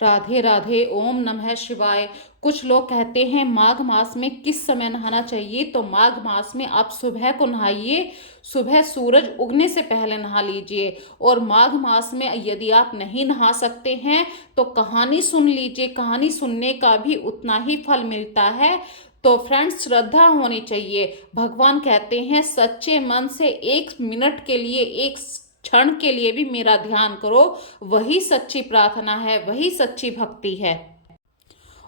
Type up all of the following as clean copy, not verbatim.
राधे राधे। ओम नमः शिवाय। कुछ लोग कहते हैं माघ मास में किस समय नहाना चाहिए, तो माघ मास में आप सुबह को नहाइए, सुबह सूरज उगने से पहले नहा लीजिए। और माघ मास में यदि आप नहीं नहा सकते हैं तो कहानी सुन लीजिए, कहानी सुनने का भी उतना ही फल मिलता है। तो फ्रेंड्स, श्रद्धा होनी चाहिए। भगवान कहते हैं सच्चे मन से 1 मिनट के लिए, एक क्षण के लिए भी मेरा ध्यान करो, वही सच्ची प्रार्थना है, वही सच्ची भक्ति है।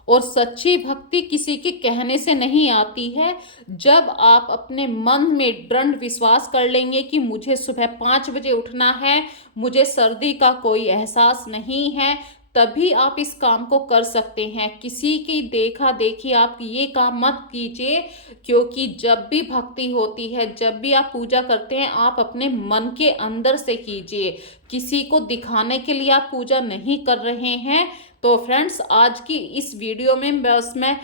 और सच्ची भक्ति किसी के कहने से नहीं आती है। जब आप अपने मन में दृढ़ विश्वास कर लेंगे कि मुझे सुबह 5 बजे उठना है, मुझे सर्दी का कोई एहसास नहीं है, तभी आप इस काम को कर सकते हैं। किसी की देखा देखी आप ये काम मत कीजिए, क्योंकि जब भी भक्ति होती है, जब भी आप पूजा करते हैं, आप अपने मन के अंदर से कीजिए। किसी को दिखाने के लिए आप पूजा नहीं कर रहे हैं। तो फ्रेंड्स, आज की इस वीडियो में बस मैं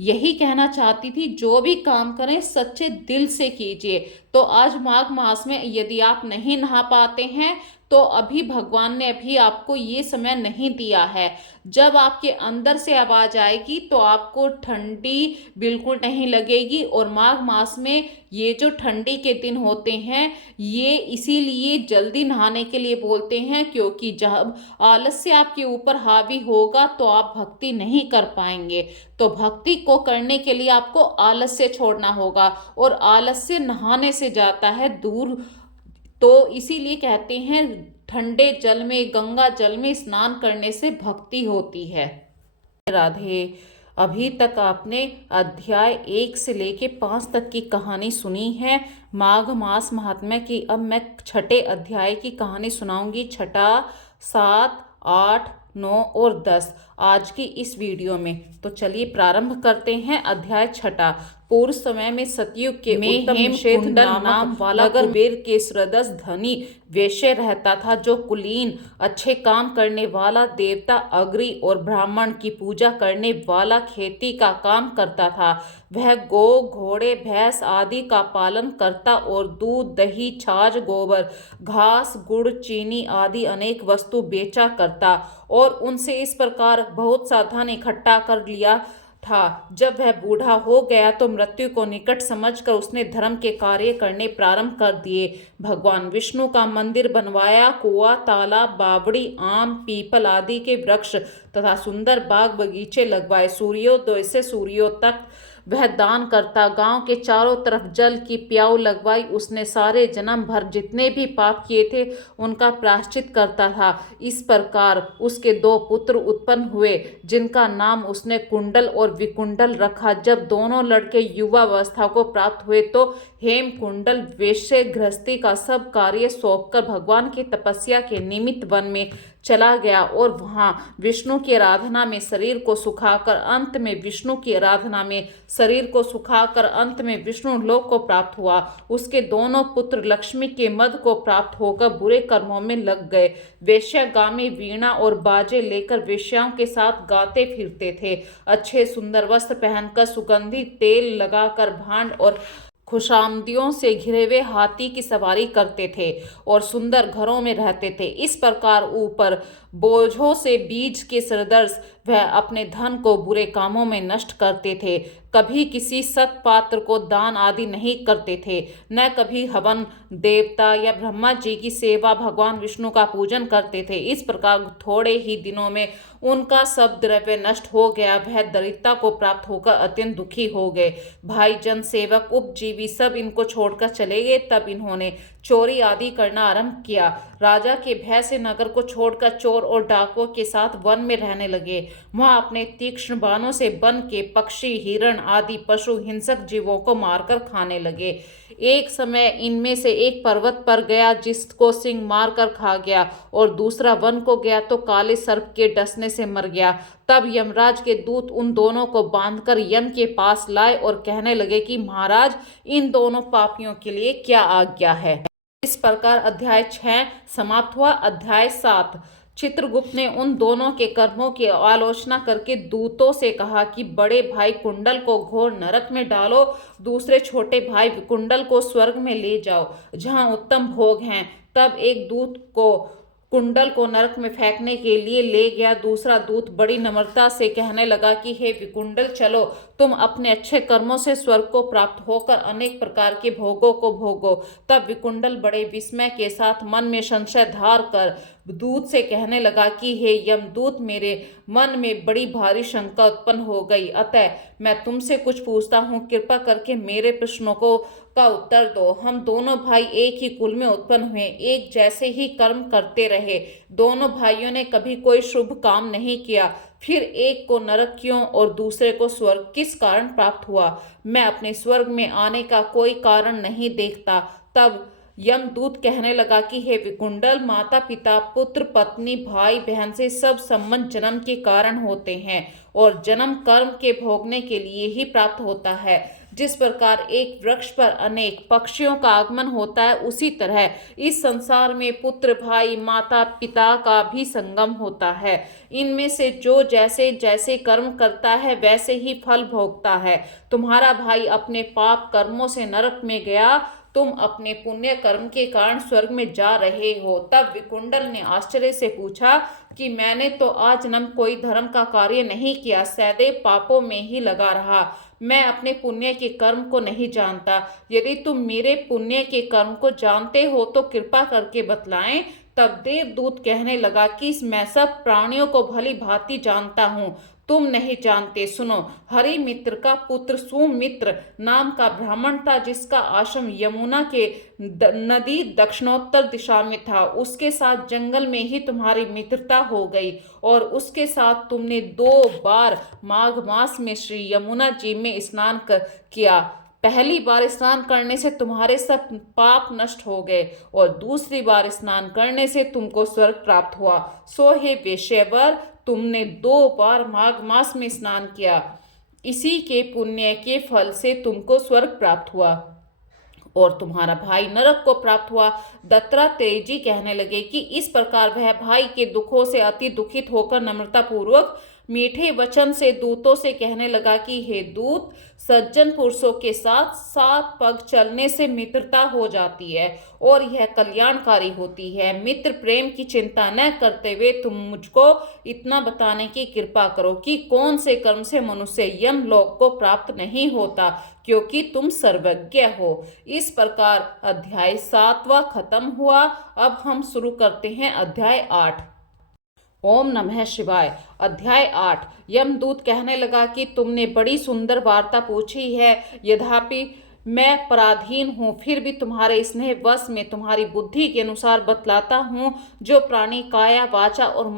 यही कहना चाहती थी, जो भी काम करें सच्चे दिल से कीजिए। तो आज माघ मास में यदि आप नहीं नहा पाते हैं तो अभी भगवान ने अभी आपको ये समय नहीं दिया है। जब आपके अंदर से आवाज आएगी तो आपको ठंडी बिल्कुल नहीं लगेगी। और माघ मास में ये जो ठंडी के दिन होते हैं, ये इसीलिए जल्दी नहाने के लिए बोलते हैं, क्योंकि जब आलस्य आपके ऊपर हावी होगा तो आप भक्ति नहीं कर पाएंगे। तो भक्ति को करने के लिए आपको आलस्य छोड़ना होगा, और आलस्य नहाने से जाता है दूर। तो इसीलिए कहते हैं ठंडे जल में, गंगा जल में स्नान करने से भक्ति होती है। राधे। अभी तक आपने अध्याय 1 से लेके 5 तक की कहानी सुनी है माघ मास महात्म्य की। अब मैं छठे अध्याय की कहानी सुनाऊंगी, छठा, 7, 8, 9 और 10 आज की इस वीडियो में। तो चलिए प्रारंभ करते हैं। अध्याय छठा। पूर्व समय में सतयुग के उत्तम हेमकुंडल नाम वाला कुबेर के सदृश धनी वैश्य रहता था, जो कुलीन, अच्छे काम करने वाला, देवता, अग्नि और ब्राह्मण की पूजा करने वाला, खेती का काम करता था। वह गौ, घोड़े, भैंस आदि का पालन करता और दूध, दही, छाछ, गोबर, घास, गुड़, चीनी आदि अनेक वस्तु बेचा करता, और उनसे इस प्रकार बहुत सा धन इकट्ठा कर लिया था। जब वह बूढ़ा हो गया तो मृत्यु को निकट समझकर उसने धर्म के कार्य करने प्रारंभ कर दिए। भगवान विष्णु का मंदिर बनवाया, कुआं, तालाब, बावड़ी, आम, पीपल आदि के वृक्ष तथा सुंदर बाग बगीचे लगवाए। सूर्योदय से सूर्योदय तक वह दान करता। गांव के चारों तरफ जल की प्याऊ लगवाई। उसने सारे जन्म भर जितने भी पाप किए थे उनका प्रायश्चित करता था। इस प्रकार उसके 2 पुत्र उत्पन्न हुए, जिनका नाम उसने कुंडल और विकुंडल रखा। जब दोनों लड़के युवावस्था को प्राप्त हुए तो हेमकुंडल वैश्य गृहस्थी का सब कार्य सौंपकर भगवान की तपस्या के निमित्त वन में चला गया, और वहां विष्णु की आराधना में शरीर को सुखाकर अंत में विष्णु लोक को प्राप्त हुआ। उसके दोनों पुत्र लक्ष्मी के मद को प्राप्त होकर बुरे कर्मों में लग गए। वेश्यागामी वीणा और बाजे लेकर वेश्याओं के साथ गाते फिरते थे। अच्छे सुंदर वस्त्र पहनकर, सुगंधित तेल लगाकर, भांड और खुशामदियों से घिरे हुए हाथी की सवारी करते थे और सुंदर घरों में रहते थे। इस प्रकार ऊपर बोझों से बीज के सदृश वह अपने धन को बुरे कामों में नष्ट करते थे। कभी किसी सत्पात्र को दान आदि नहीं करते थे, न कभी हवन, देवता या ब्रह्मा जी की सेवा, भगवान विष्णु का पूजन करते थे। इस प्रकार थोड़े ही दिनों में उनका सब द्रव्य नष्ट हो गया। वह दरिद्रता को प्राप्त होकर अत्यंत दुखी हो गए। भाई, जन, सेवक, उपजीवी सब इनको छोड़कर चले गए। तब इन्होंने चोरी आदि करना आरंभ किया। राजा के भय से नगर को छोड़कर चोर और डाकुओं के साथ वन में रहने लगे। वहां अपने तीक्ष्ण बाणों से वन के पक्षी, हिरण आदि पशु, हिंसक जीवों को मारकर खाने लगे। एक समय इनमें से एक पर्वत पर गया, जिसको सिंह मारकर खा गया, और दूसरा वन को गया तो काले सर्प के डसने से मर गया। तब यमराज के दूत उन दोनों को बांधकर यम के पास लाए और कहने लगे कि महाराज, इन दोनों पापियों के लिए क्या आज्ञा है। इस प्रकार अध्याय 6 समाप्त हुआ। अध्याय 7। चित्रगुप्त ने उन दोनों के कर्मों की आलोचना करके दूतों से कहा कि बड़े भाई कुंडल को घोर नरक में डालो, दूसरे छोटे भाई कुंडल को स्वर्ग में ले जाओ, जहां उत्तम भोग हैं। तब एक दूत को कुंडल को नरक में फेंकने के लिए ले गया। दूसरा दूत बड़ी नम्रता से कहने लगा कि हे विकुंडल, चलो तुम अपने अच्छे कर्मों से स्वर्ग को प्राप्त होकर अनेक प्रकार के भोगों को भोगो। तब विकुंडल बड़े विस्मय के साथ मन में संशय धार कर दूत से कहने लगा कि हे यमदूत, मेरे मन में बड़ी भारी शंका उत्पन्न हो गई, अतः मैं तुमसे कुछ पूछता हूँ। कृपा करके मेरे प्रश्नों का उत्तर दो। हम दोनों भाई एक ही कुल में उत्पन्न हुए, एक जैसे ही कर्म करते रहे। दोनों भाइयों ने कभी कोई शुभ काम नहीं किया, फिर एक को नरक क्यों और दूसरे को स्वर्ग किस कारण प्राप्त हुआ? मैं अपने स्वर्ग में आने का कोई कारण नहीं देखता। तब यमदूत कहने लगा कि हे विकुंडल, माता पिता, पुत्र पत्नी, भाई बहन से सब संबंध जन्म के कारण होते हैं और जन्म कर्म के भोगने के लिए ही प्राप्त होता है। जिस प्रकार एक वृक्ष पर अनेक पक्षियों का आगमन होता है, उसी तरह इस संसार में पुत्र, भाई, माता पिता का भी संगम होता है। इनमें से जो जैसे जैसे कर्म करता है वैसे ही फल भोगता है। तुम्हारा भाई अपने पाप कर्मों से नरक में गया, तुम अपने पुण्य कर्म के कारण स्वर्ग में जा रहे हो। तब विकुंडल ने आश्चर्य से पूछा कि मैंने तो आज जन्म कोई धर्म का कार्य नहीं किया, सदैव पापों में ही लगा रहा। मैं अपने पुण्य के कर्म को नहीं जानता। यदि तुम मेरे पुण्य के कर्म को जानते हो तो कृपा करके बतलाएं। तब देवदूत कहने लगा कि मैं सब प्राणियों को भली भांति जानता हूँ, तुम नहीं जानते। सुनो, हरि मित्र का पुत्र सुमित्र नाम का ब्राह्मण था, जिसका आश्रम यमुना के नदी दक्षिणोत्तर दिशा में था। उसके साथ जंगल में ही तुम्हारी मित्रता हो गई और उसके साथ तुमने 2 बार माघ मास में श्री यमुना जी में स्नान किया। पहली बार स्नान करने से तुम्हारे सब पाप नष्ट हो गए और दूसरी बार स्नान करने से तुमको स्वर्ग प्राप्त हुआ। सो हे वेश्यवर, तुमने 2 बार माघ मास में स्नान किया, इसी के पुण्य के फल से तुमको स्वर्ग प्राप्त हुआ और तुम्हारा भाई नरक को प्राप्त हुआ। दत्तात्रेय जी कहने लगे कि इस प्रकार वह भाई के दुखों से अति दुखित होकर नम्रता पूर्वक मीठे वचन से दूतों से कहने लगा कि हे दूत, सज्जन पुरुषों के साथ 7 पग चलने से मित्रता हो जाती है और यह कल्याणकारी होती है। मित्र प्रेम की चिंता न करते हुए तुम मुझको इतना बताने की कृपा करो कि कौन से कर्म से मनुष्य यमलोक को प्राप्त नहीं होता, क्योंकि तुम सर्वज्ञ हो। इस प्रकार अध्याय 7वां खत्म हुआ। अब हम शुरू करते हैं अध्याय 8। ओम नमः शिवाय। अध्याय 8। यमदूत कहने लगा कि तुमने बड़ी सुंदर वार्ता पूछी है, यद्यपि मैं पराधीन हूँ, फिर भी तुम्हारे स्नेह वश में तुम्हारी बुद्धि के अनुसार बतलाता हूँ। जो प्राणी काया, वाचा और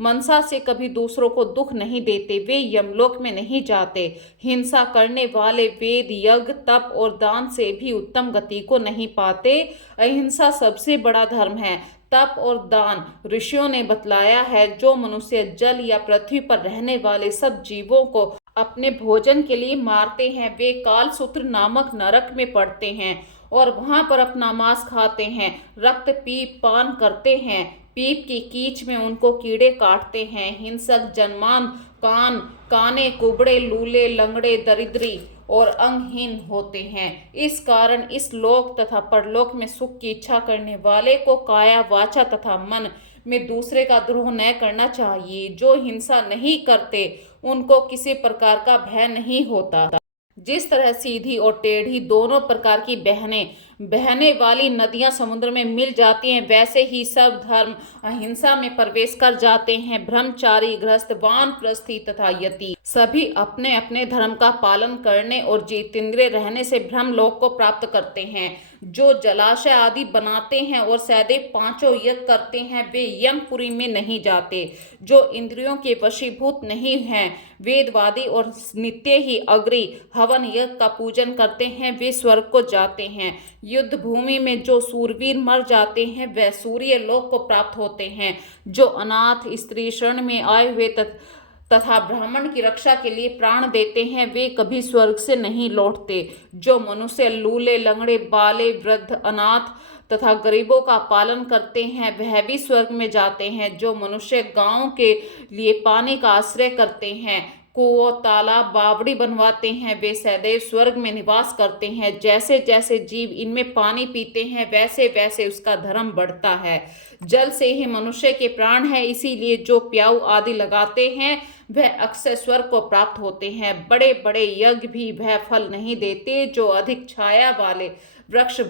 मनसा से कभी दूसरों को दुख नहीं देते, वे यमलोक में नहीं जाते। हिंसा करने वाले वेद, यज्ञ, तप और दान से भी उत्तम गति को नहीं पाते। अहिंसा सबसे बड़ा धर्म है। तप और दान ऋषियों ने बतलाया है। जो मनुष्य जल या पृथ्वी पर रहने वाले सब जीवों को अपने भोजन के लिए मारते हैं, वे कालसूत्र नामक नरक में पड़ते हैं और वहां पर अपना मांस खाते हैं, रक्त पीप पान करते हैं, पीप की कीच में उनको कीड़े काटते हैं। हिंसक, जन्मान, काने, कुबड़े, लूले, लंगड़े, दरिद्री और अंगहीन होते हैं। इस कारण इस लोक तथा परलोक में सुख की इच्छा करने वाले को काया, वाचा तथा मन में दूसरे का द्रोह न करना चाहिए। जो हिंसा नहीं करते उनको किसी प्रकार का भय नहीं होता। जिस तरह सीधी और टेढ़ी दोनों प्रकार की बहने वाली नदियां समुद्र में मिल जाती हैं, वैसे ही सब धर्म अहिंसा में प्रवेश कर जाते हैं। ब्रह्मचारी, गृहस्थ, वानप्रस्थी तथा यति सभी अपने अपने धर्म का पालन करने और जितेंद्रिय रहने से ब्रह्मलोक को प्राप्त करते हैं। जो जलाशय आदि बनाते हैं और सदैव 5 यज्ञ करते हैं, वे यमपुरी में नहीं जाते। जो इंद्रियों के वशीभूत नहीं हैं, वेदवादी और नित्य ही अग्नि हवन यज्ञ का पूजन करते हैं, वे स्वर्ग को जाते हैं। युद्ध भूमि में जो सूरवीर मर जाते हैं, वह सूर्य लोक को प्राप्त होते हैं। जो अनाथ, स्त्री, शरण में आए हुए तथा ब्राह्मण की रक्षा के लिए प्राण देते हैं, वे कभी स्वर्ग से नहीं लौटते। जो मनुष्य लूले, लंगड़े, बाले, वृद्ध, अनाथ तथा गरीबों का पालन करते हैं, वह भी स्वर्ग में जाते हैं। जो मनुष्य गांव के लिए पानी का आश्रय करते हैं, कुओं, तालाब, बावड़ी बनवाते हैं, वे सदैव स्वर्ग में निवास करते हैं। जैसे जैसे जीव इनमें पानी पीते हैं, वैसे वैसे उसका धर्म बढ़ता है। जल से ही मनुष्य के प्राण है, इसीलिए जो प्याऊ आदि लगाते हैं वह अक्सर स्वर्ग को प्राप्त होते हैं। बड़े बड़े यज्ञ भी वह फल नहीं देते जो अधिक छाया वाले वृक्ष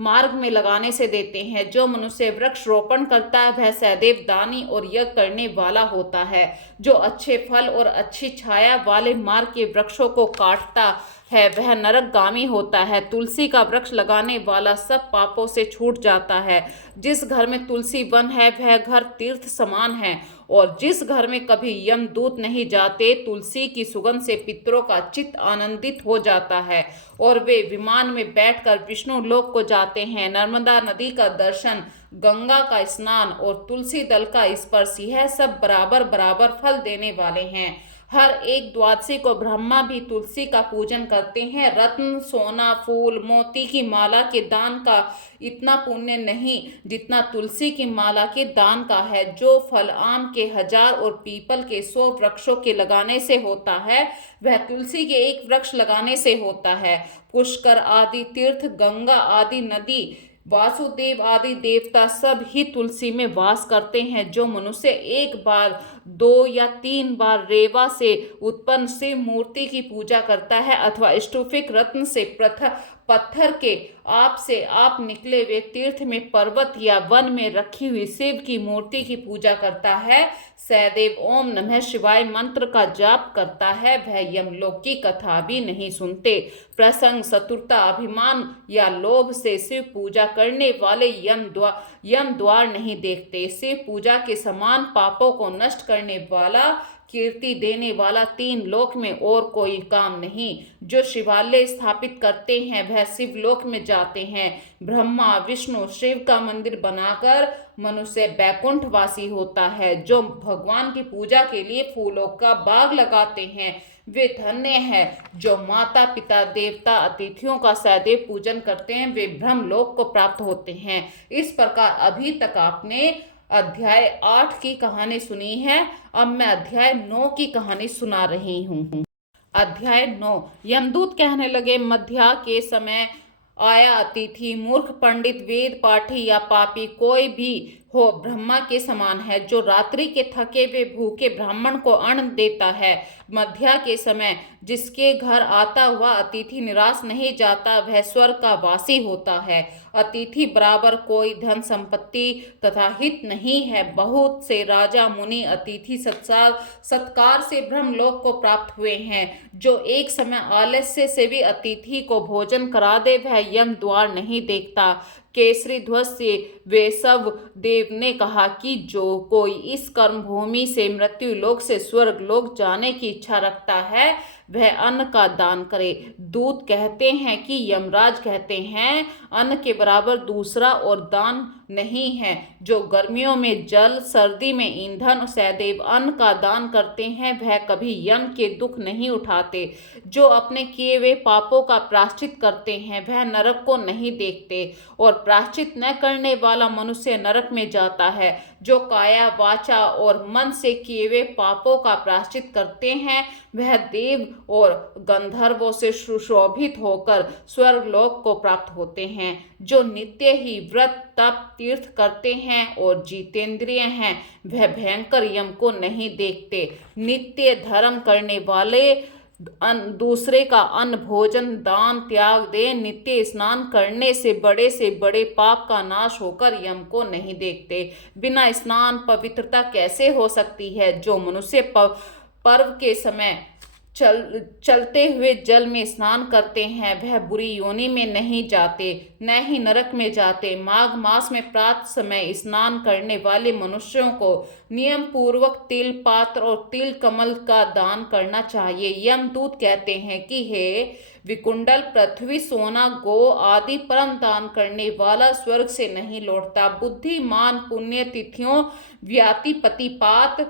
मार्ग में लगाने से देते हैं। जो मनुष्य वृक्ष रोपण करता है वह सदैव दानी और यज्ञ करने वाला होता है। जो अच्छे फल और अच्छी छाया वाले मार्ग के वृक्षों को काटता है वह नरकगामी होता है। तुलसी का वृक्ष लगाने वाला सब पापों से छूट जाता है। जिस घर में तुलसी वन है वह घर तीर्थ समान है, और जिस घर में कभी यमदूत नहीं जाते, तुलसी की सुगंध से पितरों का चित्त आनंदित हो जाता है और वे विमान में बैठकर विष्णु लोक को जाते हैं। नर्मदा नदी का दर्शन, गंगा का स्नान और तुलसी दल का स्पर्श, यह सब बराबर बराबर फल देने वाले हैं। हर एक द्वादशी को ब्रह्मा भी तुलसी का पूजन करते हैं। रत्न, सोना, फूल, मोती की माला के दान का इतना पुण्य नहीं जितना तुलसी की माला के दान का है। जो फल आम के 1000 और पीपल के 100 वृक्षों के लगाने से होता है वह तुलसी के एक वृक्ष लगाने से होता है। पुष्कर आदि तीर्थ, गंगा आदि नदी, वासुदेव आदि देवता सब ही तुलसी में वास करते हैं। जो मनुष्य एक बार, 2 या 3 बार रेवा से उत्पन्न शिव मूर्ति की पूजा करता है अथवा स्टूफिक रत्न से पत्थर के आप से आप निकले हुए तीर्थ में, पर्वत या वन में रखी हुई शिव की मूर्ति की पूजा करता है, सदैव ओम नमः शिवाय मंत्र का जाप करता है, वह यमलोक की कथा भी नहीं सुनते। प्रसंग, चतुरता, अभिमान या लोभ से शिव पूजा करने वाले यम द्वार नहीं देखते। शिव पूजा के समान पापों को नष्ट करने वाला, कीर्ति देने वाला 3 लोक में और कोई काम नहीं। जो शिवालय स्थापित करते हैं वह शिवलोक में जाते हैं। ब्रह्मा, विष्णु, शिव का मंदिर बनाकर मनुष्य बैकुंठवासी होता है। जो भगवान की पूजा के लिए फूलों का बाग लगाते हैं वे धन्य हैं। जो माता पिता, देवता, अतिथियों का सदैव पूजन करते हैं वे ब्रह्मलोक को प्राप्त होते हैं। इस प्रकार अभी तक आपने अध्याय 8 की कहानी सुनी है। अब मैं अध्याय 9 की कहानी सुना रही हूँ। अध्याय 9। यमदूत कहने लगे, मध्या के समय आया अतिथि, मूर्ख, पंडित, वेद पाठी या पापी कोई भी हो, ब्रह्मा के समान है। जो रात्रि के थके वे भूखे ब्राह्मण को अन्न देता है। मध्या के समय जिसके घर आता हुआ अतिथि निराश नहीं जाता वह स्वर्ग का वासी होता है। अतिथि बराबर कोई धन संपत्ति तथा हित नहीं है। बहुत से राजा मुनि अतिथि सत्कार से ब्रह्मलोक को प्राप्त हुए हैं। जो एक समय आलस्य से भी अतिथि को भोजन करा दे वह यम द्वार नहीं देखता। केसरी ध्वज से वैष्णव देव ने कहा कि जो कोई इस कर्म भूमि से मृत्यु लोक से स्वर्ग लोक जाने की इच्छा रखता है वह अन्न का दान करे। दूत कहते हैं कि यमराज कहते हैं, अन्न के बराबर दूसरा और दान नहीं है। जो गर्मियों में जल, सर्दी में ईंधन, सदैव अन्न का दान करते हैं वह कभी यम के दुख नहीं उठाते। जो अपने किए हुए पापों का प्रायश्चित करते हैं वह नरक को नहीं देखते, और प्रायश्चित न करने वाला मनुष्य नरक में जाता है। जो काया, वाचा और मन से किए हुए पापों का प्रायश्चित करते हैं वह देव और गंधर्वों से सुशोभित होकर स्वर्गलोक को प्राप्त होते हैं। जो नित्य ही व्रत, तप, तीर्थ करते हैं और जितेंद्रिय हैं वह भयंकर यम को नहीं देखते। नित्य धर्म करने वाले दूसरे का अन्न, भोजन, दान, त्याग दे, नित्य स्नान करने से बड़े पाप का नाश होकर यम को नहीं देखते। बिना स्नान पवित्रता कैसे हो सकती है? जो मनुष्य पर्व के समय चलते हुए जल में स्नान करते हैं वह बुरी योनि में नहीं जाते, न ही नरक में जाते। माघ मास में प्रातः समय स्नान करने वाले मनुष्यों को नियम पूर्वक तिल पात्र और तिल कमल का दान करना चाहिए। यमदूत कहते हैं कि हे विकुंडल, पृथ्वी, सोना, गो आदि परम दान करने वाला स्वर्ग से नहीं लौटता। बुद्धिमान पुण्य तिथियों, व्यातिपतिपात,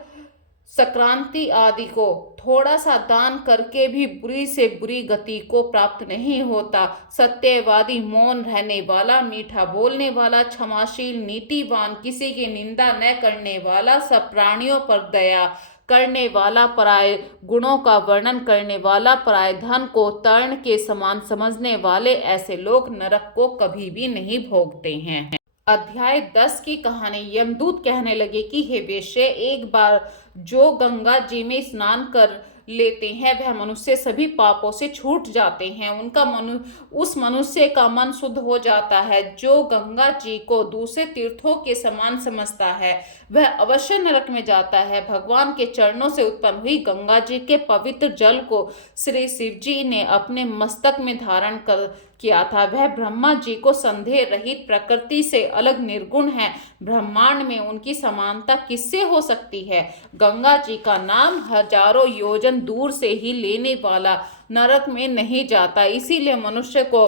संक्रांति आदि को थोड़ा सा दान करके भी बुरी से बुरी गति को प्राप्त नहीं होता। सत्यवादी, मौन रहने वाला, मीठा बोलने वाला, क्षमाशील, नीतिवान, किसी की निंदा न करने वाला, सब प्राणियों पर दया करने वाला, पराये गुणों का वर्णन करने वाला, पराये धन को तर्ण के समान समझने वाले, ऐसे लोग नरक को कभी भी नहीं भोगते हैं। अध्याय 10 की कहानी। यमदूत कहने लगे कि हे वेश्ये, एक बार जो गंगा जी में स्नान कर लेते हैं वह मनुष्य सभी पापों से छूट जाते हैं। उस मनुष्य का मन शुद्ध हो जाता है। जो गंगा जी को दूसरे तीर्थों के समान समझता है वह अवश्य नरक में जाता है। भगवान के चरणों से उत्पन्न हुई गंगा जी के पवित्र जल को श्री शिव जी ने अपने मस्तक में धारण कर किया था। वह ब्रह्मा जी को संदेह रहित, प्रकृति से अलग, निर्गुण है। ब्रह्मांड में उनकी समानता किससे हो सकती है? गंगा जी का नाम हजारों योजन दूर से ही लेने वाला नरक में नहीं जाता। इसीलिए मनुष्य को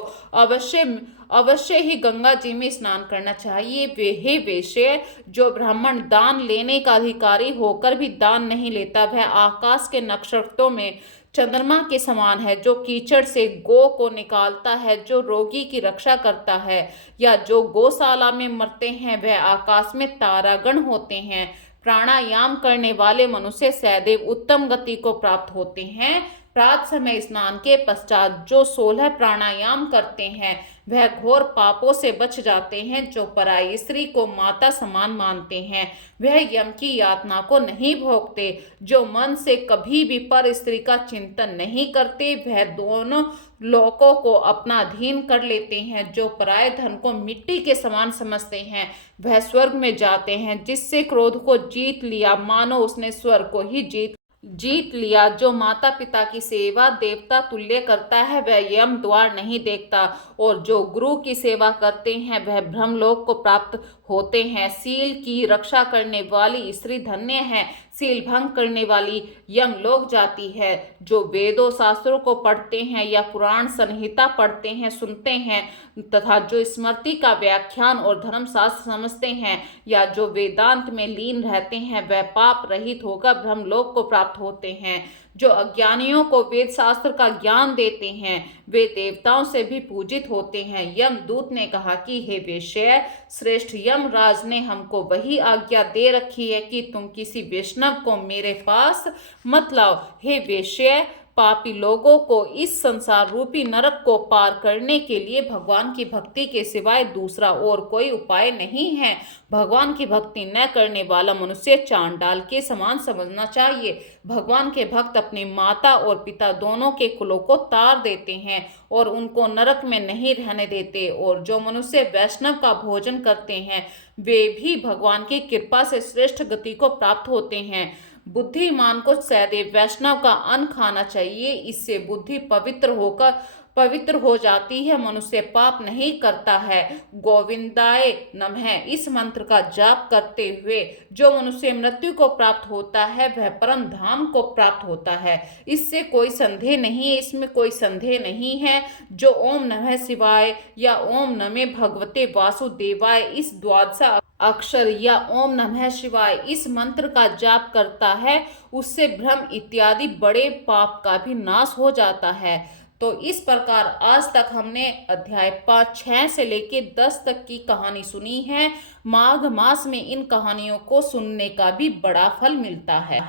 अवश्य ही गंगा जी में स्नान करना चाहिए। वे हे वेश्ये, जो ब्राह्मण दान लेने का अधिकारी होकर भी दान नहीं लेता, वह आकाश के नक्षत्रों में चंद्रमा के समान है। जो कीचड़ से गौ को निकालता है, जो रोगी की रक्षा करता है, या जो गौशाला में मरते हैं, वह आकाश में तारागण होते हैं। प्राणायाम करने वाले मनुष्य सदैव उत्तम गति को प्राप्त होते हैं। प्रातः समय स्नान के पश्चात जो 16 प्राणायाम करते हैं वह घोर पापों से बच जाते हैं। जो पराई स्त्री को माता समान मानते हैं वह यम की यातना को नहीं भोगते। जो मन से कभी भी पर स्त्री का चिंतन नहीं करते वह दोनों लोकों को अपना अधीन कर लेते हैं। जो पराये धन को मिट्टी के समान समझते हैं वह स्वर्ग में जाते हैं। जिससे क्रोध को जीत लिया, मानो उसने स्वर्ग को ही जीत लिया। जो माता पिता की सेवा देवता तुल्य करता है वह यम द्वार नहीं देखता, और जो गुरु की सेवा करते हैं वह ब्रह्मलोक को प्राप्त होते हैं। सील की रक्षा करने वाली स्त्री धन्य है। सील भंग करने वाली यमलोक जाती है। जो वेदों शास्त्रों को पढ़ते हैं या पुराण संहिता पढ़ते हैं, सुनते हैं, तथा जो स्मृति का व्याख्यान और धर्मशास्त्र समझते हैं, या जो वेदांत में लीन रहते हैं, वह पाप रहित होकर ब्रह्मलोक को प्राप्त होते हैं। जो अज्ञानियों को वेद शास्त्र का ज्ञान देते हैं वे देवताओं से भी पूजित होते हैं। यमदूत ने कहा कि हे वेश्ये, श्रेष्ठ यमराज ने हमको वही आज्ञा दे रखी है कि तुम किसी वैष्णव को मेरे पास मत लाओ। हे वेश्ये, पापी लोगों को इस संसार रूपी नरक को पार करने के लिए भगवान की भक्ति के सिवाय दूसरा और कोई उपाय नहीं है। भगवान की भक्ति न करने वाला मनुष्य चांडाल के समान समझना चाहिए। भगवान के भक्त अपनी माता और पिता दोनों के कुलों को तार देते हैं और उनको नरक में नहीं रहने देते। और जो मनुष्य वैष्णव का भोजन करते हैं वे भी भगवान की कृपा से श्रेष्ठ गति को प्राप्त होते हैं। बुद्धिमान को सदैव वैष्णव का अन्न खाना चाहिए। इससे बुद्धि पवित्र हो जाती है। मनुष्य पाप नहीं करता है। गोविंदाय नमः इस मंत्र का जाप करते हुए जो मनुष्य मृत्यु को प्राप्त होता है वह परम धाम को प्राप्त होता है। इसमें कोई संदेह नहीं है। जो ओम नमः शिवाय या ओम नमः भगवते वासुदेवाय इस द्वादश अक्षर या ओम नमः शिवाय इस मंत्र का जाप करता है उससे भ्रम इत्यादि बड़े पाप का भी नाश हो जाता है। तो इस प्रकार आज तक हमने अध्याय 5, 6 से लेके 10 तक की कहानी सुनी है। माघ मास में इन कहानियों को सुनने का भी बड़ा फल मिलता है।